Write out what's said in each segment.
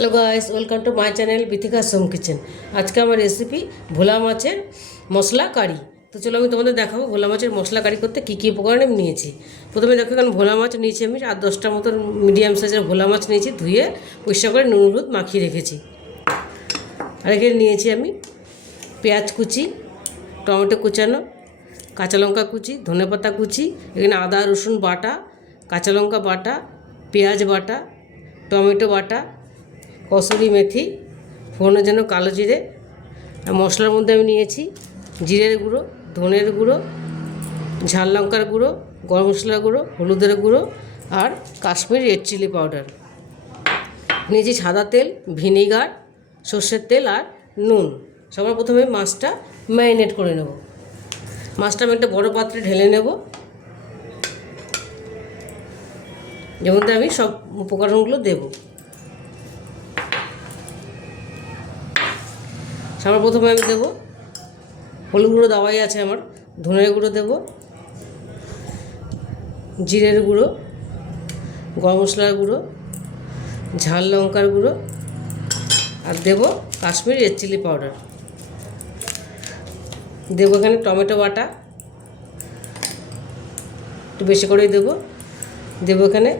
Hello guys, welcome to my channel Bithika Som kitchen. আজকে আমার recipe ভোলা মাছের মশলা কারি। তো চলো আমি তোমাদের দেখাবো ভোলা মাছের মশলা কারি করতে কী কী উপকরণ আমি নিয়েছি। প্রথমে দেখো, কারণ ভোলা মাছ নিয়েছি আমি 8-10টার মতন মিডিয়াম সাইজের ভোলা মাছ নিয়েছি, ধুয়ে পরিষ্কার করে নুন হলুদ মাখিয়ে রেখেছি। আর এখানে নিয়েছি আমি পেঁয়াজ কুচি, টমেটো কুচানো, কাঁচা লঙ্কা কুচি, ধনেপাতা কুচি, এখানে আদা রসুন বাটা, কাঁচা লঙ্কা বাটা, পেঁয়াজ বাটা, টমেটো বাটা, কসুরি মেথি, ফোড়নের জন্য কালো জিরে। আর মশলার মধ্যে আমি নিয়েছি জিরের গুঁড়ো, ধনের গুঁড়ো, ঝাল লঙ্কার গুঁড়ো, গরম মশলার গুঁড়ো, হলুদের গুঁড়ো আর কাশ্মীরি রেড চিলি পাউডার। নিয়েছি সাদা তেল, ভিনিগার, সর্ষের তেল আর নুন। সবার প্রথমে মাছটা ম্যারিনেট করে নেব। মাছটা আমি একটা বড় পাত্রে ঢেলে নেব, যের মধ্যে আমি সব উপকরণগুলো দেবো। সবার প্রথমে আমি দেবো হলুদ গুঁড়ো, দেওয়াই আছে আমার, ধনের গুঁড়ো দেবো, জিরের গুঁড়ো, গরম মশলার গুঁড়ো, ঝাল লঙ্কার গুঁড়ো আর দেবো কাশ্মীরি রেড চিলি পাউডার। দেবো এখানে টমেটো বাটা, একটু বেশি করেই দেবো। দেবো এখানে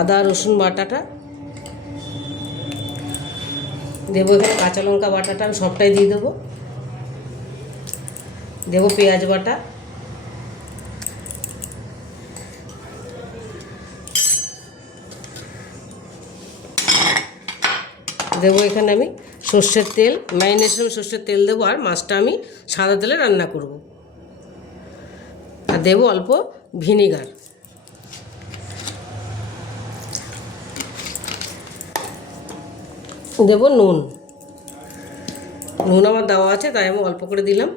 আদা রসুন বাটাটা, দেবো এখানে কাঁচা লঙ্কা বাটাটা, আমি সবটাই দিয়ে দেবো। দেবো পেঁয়াজ বাটা, দেবো এখানে আমি সর্ষের তেল, ম্যারিনেশন সর্ষের তেল দেবো। আর মাছটা আমি সাদা তেলে রান্না করব। আর দেবো অল্প ভিনিগার। দেবো নুন। নুন আমার দেওয়া আছে, তাই আমি অল্প করে দিলাম।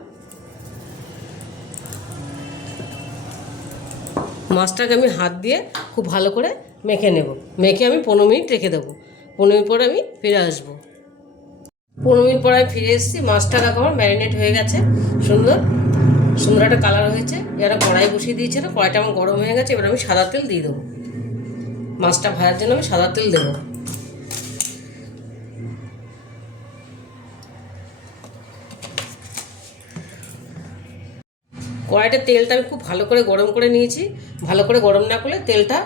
মাছটাকে আমি হাত দিয়ে খুব ভালো করে মেখে নেব। মেখে আমি 15 মিনিট রেখে দেবো। 15 মিনিট পরে আমি ফিরে আসবো। 15 মিনিট পরে আমি ফিরে এসেছি। মাছটা দেখো আমার ম্যারিনেট হয়ে গেছে, সুন্দর সুন্দর একটা কালার হয়েছে। এবার কড়াই বসিয়ে দিয়েছিলাম, কড়াইটা আমার গরম হয়ে গেছে। এবার আমি সাদা তেল দিয়ে দেবো। মাছটা ভাজার জন্য আমি সাদা তেল দেবো। কড়াইটা তেলটা আমি খুব ভালো করে গরম করে নিয়েছি। ভালো করে গরম না করলে তেলটা,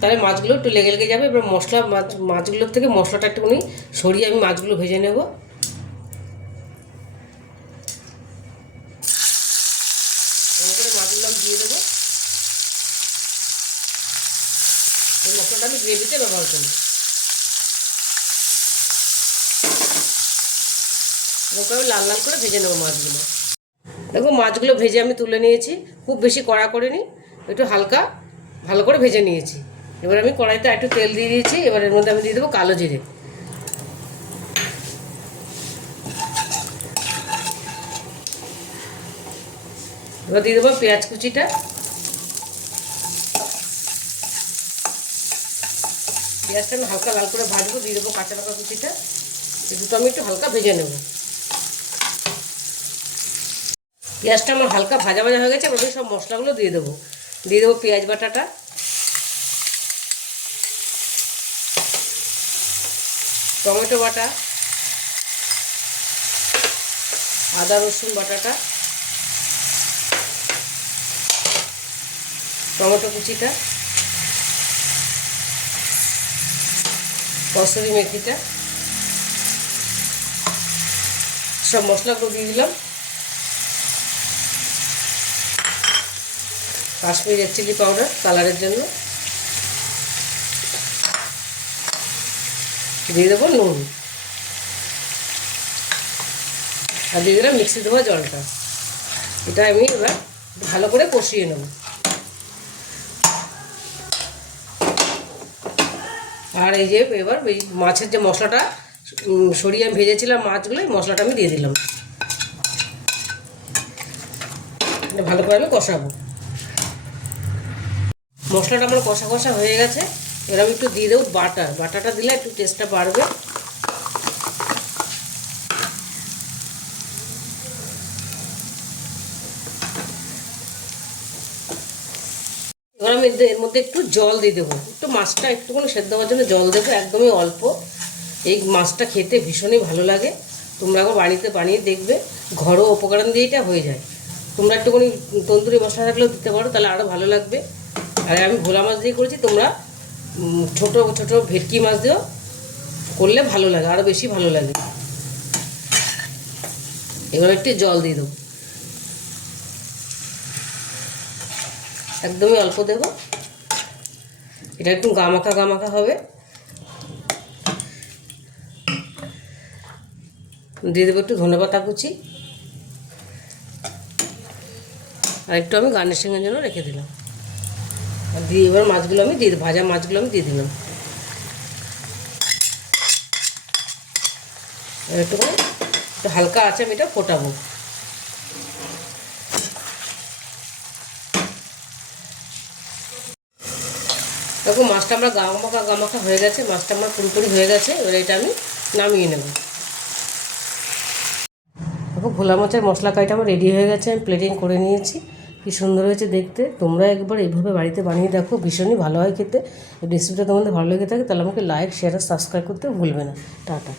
তাহলে মাছগুলো একটু লেগে লেগে যাবে। এবার মাছগুলোর থেকে মশলাটা একটুখানি সরিয়ে আমি মাছগুলো ভেজে নেব। এমন করে মাছগুলো আমি দিয়ে দেবো। এই মশলাটা আমি গ্রেভিতে ব্যবহার করবো। এরকম করে লাল লাল করে ভেজে নেবো মাছগুলো। দেখো মাছগুলো ভেজে আমি তুলে নিয়েছি। খুব বেশি কড়া করিনি, একটু হালকা ভালো করে ভেজে নিয়েছি। এবার আমি কড়াইতে একটু তেল দিয়ে দিয়েছি। এবার এর মধ্যে আমি দিয়ে দেবো কালো জিরে। এবার দিয়ে দেবো পেঁয়াজ কুচিটা। পেঁয়াজটা আমি হালকা লাল করে ভাজবো। দিয়ে দেবো কাঁচা লঙ্কা কুচিটা। এই দুটো আমি একটু হালকা ভেজে নেব। পেঁয়াজটা আমার হালকা ভাজা ভাজা হয়ে গেছে। এবার আমি সব মশলাগুলো দিয়ে দেবো। দিয়ে দেবো পেঁয়াজ বাটাটা, টমেটো বাটা, আদা রসুন বাটাটা, টমেটো কুচিটা, কসুরি মেথিটা, সব মশলাগুলো দিয়ে দিলাম। কাশ্মীরি রেড চিলি পাউডার কালারের জন্য। দিয়ে দেবো নুন। আর দিয়ে দিলাম মিক্সি ধোয়া জলটা। এটা আমি এবার ভালো করে কষিয়ে নেব। আর এই যে এবার এই মাছের যে মশলাটা সরিয়ে আমি ভেজেছিলাম মাছগুলো, এই মশলাটা আমি দিয়ে দিলাম। ভালো করে আমি কষাবো। মশলাটা আমার কষা কষা হয়ে গেছে। এবার আমি একটু দিয়ে দেবো বাটার। বাটাটা দিলে একটু টেস্টটা বাড়বে। এবার আমি এর মধ্যে একটু জল দিয়ে দেবো। একটু মাছটা একটুখানি সেদ্ধ হওয়ার জন্য জল দেবো, একদমই অল্প। এই মাছটা খেতে ভীষণই ভালো লাগে। তোমরা একবার বাড়িতে বানিয়ে দেখবে, ঘরোয়া উপকরণ দিয়ে এটা হয়ে যায়। তোমরা একটুখানি তন্দুরি মশলা থাকলেও দিতে পারো, তাহলে আরও ভালো লাগবে। আর আমি ভোলা মাছ দিয়ে করেছি, তোমরা ছোটো ছোটো ভেটকি মাছ দিয়েও করলে ভালো লাগে, আরও বেশি ভালো লাগে। এবার একটু জল দিয়ে দেবো, একদমই অল্প দেবো। এটা একটু গামাখা গামাখা হবে। দিয়ে দেবো একটু ধনেপাতা কুচি, আর একটু আমি গার্নিশিংয়ের জন্য রেখে দিলাম। আর দিয়ে এবার মাছগুলো আমি দিয়ে ভাজা মাছগুলো আমি দিয়ে দিলাম। একটু হালকা আছে, আমি এটা ফোটাবো। দেখো মাছটা আমরা গামাখা গামাখা হয়ে গেছে, মাছটা আমার পুরোপুরি হয়ে গেছে। এবার এটা আমি নামিয়ে নেব। দেখো ভোলা মাছের মশলা কারিটা আমার রেডি হয়ে গেছে, আমি প্লেটিং করে নিয়েছি। কী সুন্দর হয়েছে দেখতে। তোমরা একবার এইভাবে বাড়িতে বানিয়ে দেখো, ভীষণই ভালো হয় খেতে। রেসিপিটা তোমাদের ভালো লেগে থাকে তাহলে আমাকে লাইক, শেয়ার আর সাবস্ক্রাইব করতে ভুলবে না। টাটা।